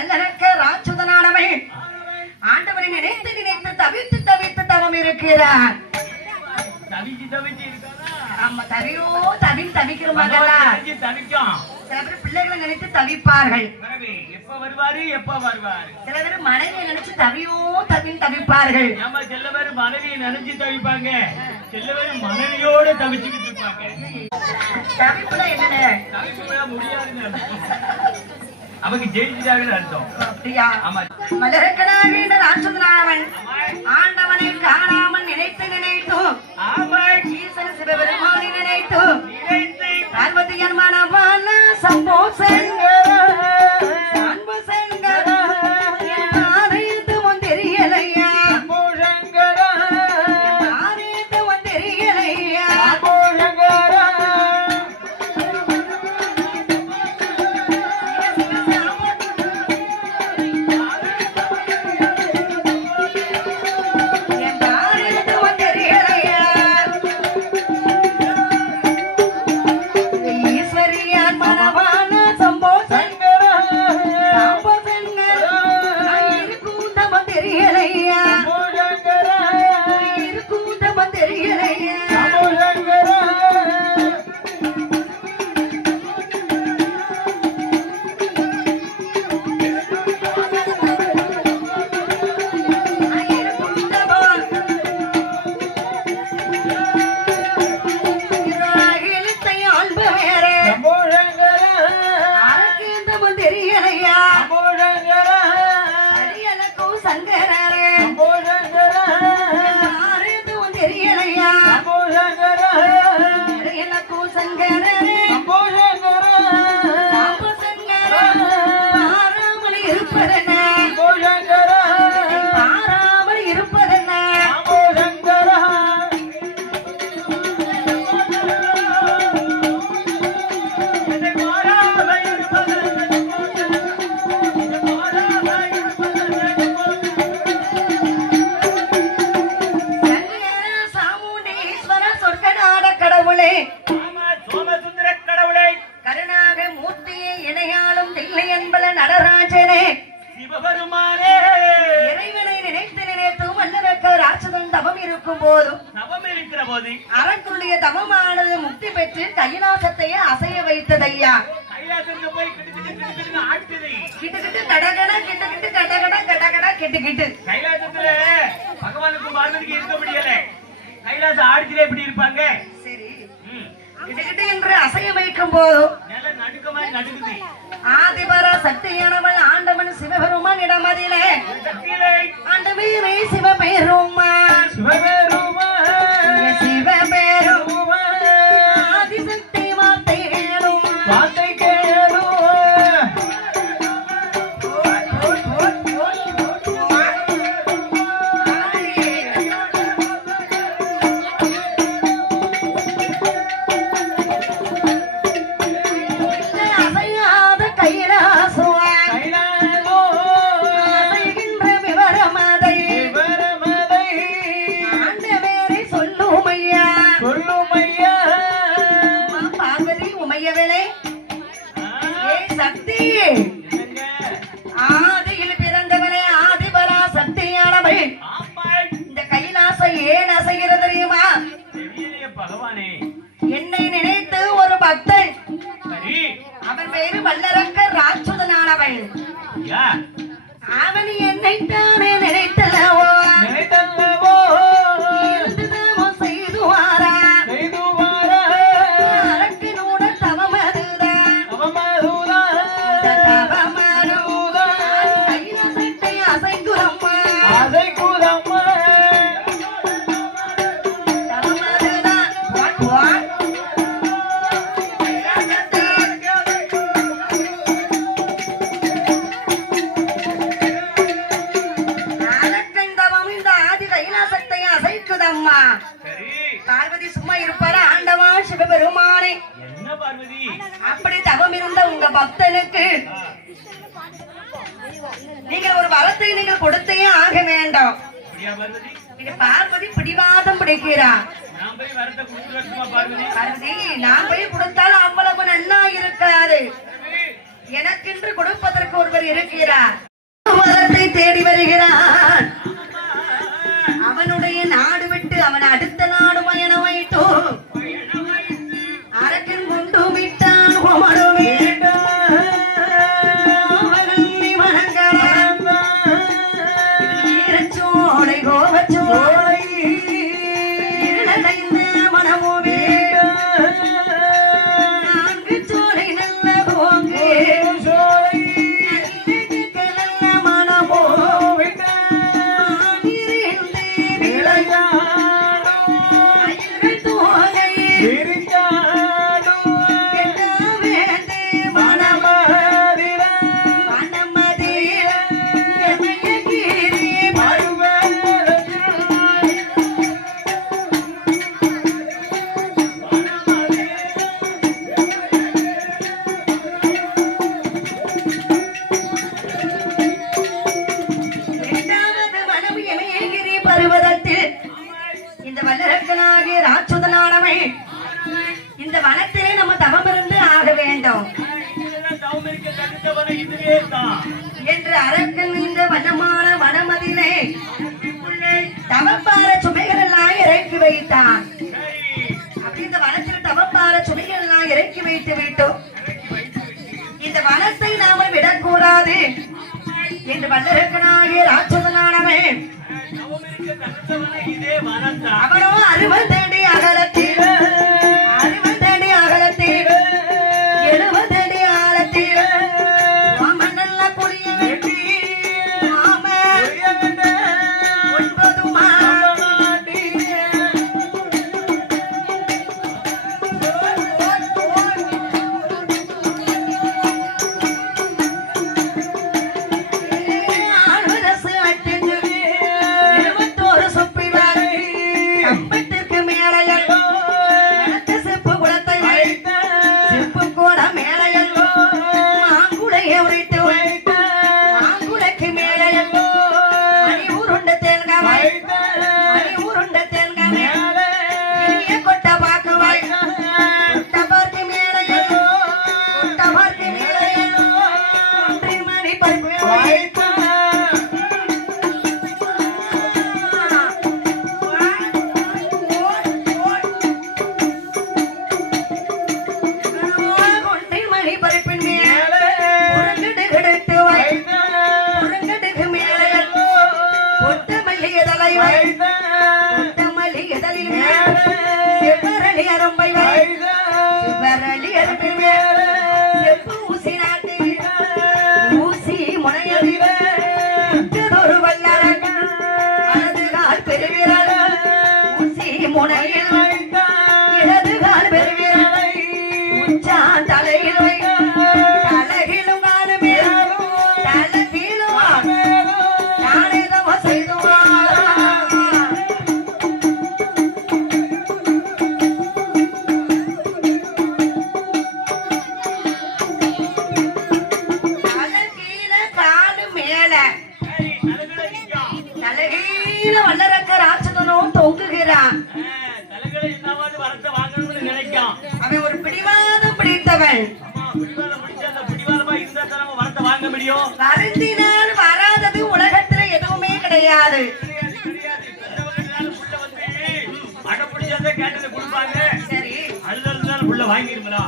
வல்லரக்க ராட்சதனானவள் ஆண்டவனை நினைத்து நினைத்து தவித்து தவித்து தவம் இருக்கிறார். நம்ம தவியோ தவிக்கிற மகளா சில பேர் பிள்ளைகளை நினைத்து தவிப்பார்கள். எப்ப வருவாரு எப்ப வருவாரு. சில பேர் மனைவியை நினைச்சு தவியோ தவிப்பார்கள். நம்ம சில பேர் மனைவியை நினைச்சு தவிப்பாங்க, சில பேர் மனைவியோட தவிச்சுக்கிட்டு இருப்பாங்க. தவிப்புல என்ன தவிப்புல முடியாதுன்னு அவங்க ஜெயிச்சுட்டாங்கன்னு அர்த்தம். அப்படியா? மலரக்கனாக ராட்சதனாவன் ஆண்டவனை காணாமல் நினைத்து நினைத்தோம். ஈசன் சிவபெருமானை நினைத்தோம். பார்வதியன் மனவான சம்போசங்க அரக்குடைய தவமானது முக்தி பெற்று கைலாசத்தையே அசைய வைத்ததையா. கைலாசத்துல பகவானுக்கும் பார்வதிக்கு இருக்க முடியல. கைலாச ஆட்சியில எப்படி இருப்பாங்க? சரி, கிட்டக்கிட்ட என்று அசைய வைக்கும் போது நடுக்க மாதிரி நடுக்குது. ஆதிபர சக்தியானவள் ஆண்டவன் சிவபெருமான் இடமதிலே ஆண்டவீரை சிவபெருமான் ஆதிசக்தி வார்த்தை கேளும் வார்த்தை கேளும். அசையாத கைலாசம் அசைகின்ற விவரமதை ஆண்டவேரை சொல்லும் ஐயா பார்வதி உமையவளே ஏ சக்தி ஆதியில் பிறந்தவனே ஆதிபரா சக்தியானவள் இந்த கைலாசம் ஏன் அசைகிறது தெரியுமா? பகவானே என்னை நினைத்து ஒரு பக்தன் அவன் பேரு வல்லரக்க ராட்சதனானவள் அவன் என்னைத்தானே நினைத்தலவோ செய்து வாரா அரக்கினோட தவமதுதான் கைலாசத்தை அசைக்குறம்மா பார்வதி சும்மா இருப்பாரா? ஆண்டவா சிவபெருமானே அப்படி தவம் இருந்த உங்க பக்தனுக்கு நீங்கள் ஒரு வரத்தை நீங்கள் கொடுத்தே ஆக வேண்டாம். பார்வதி பிடிவாதம் பிடிக்கிறார். பார்வதி நான் போய் கொடுத்தாலும் அவ்வளவு நன்னா இருக்காது. எனக்கென்று கொடுப்பதற்கு ஒருவர் இருக்கிறார். வரத்தை தேடி வருகிறான். அவனுடைய நாடு விட்டு அவன் அடுத்த நாடு பயண வைத்தோ அரக்கன் கொண்டு விட்டான். சோலை கோவச்சோலை மனமோவே நான்கு சோலை நல்ல போங்கு நல்ல மனமோ இந்த வல்லரக்கனாகிய ராட்சதனானவை இந்த வனத்திலே நம்ம தவம் இருந்து ஆக வேண்டும் என்று அரக்கன் இந்த வனமான வனமதிலே தவப்பார சுமைகள் எல்லாம் இறக்கி வைத்தான். அப்படி இந்த வனத்தில் தவப்பார சுமைகள் எல்லாம் இறக்கி வைத்து விட்டோம். இந்த வனத்தை நாம விடக்கூடாது என்று வல்லரக்கனாகிய ராட்சதனானவை அவனோ 60 அடி அகலத்தில் 60 அடி அகலத்தில் 70 அடி ஆழத்தில் நல்ல குடிய வெட்டி 9 மாடி ஆழ்வரசு அட்டென்று ஊசி முனையில் ஒரு வல்லரன் அழகு கால் பெருவிரல் ஊசி முனையில் இடது கால் பெருவிரல் உச்சான் தலையில் தலைகிலும் காலுமே தலைகீழும் தானேதமோ செய்துவா வல்லரக்க ராட்சதனும் தொங்குகிறான். அவன் ஒரு பிடிவாதம் பிடித்தவன். வருந்தினால் வராதது உலகத்துல எதுவுமே கிடையாது. சரி, அழுதாலும் புள்ள வாங்கிடுங்களா?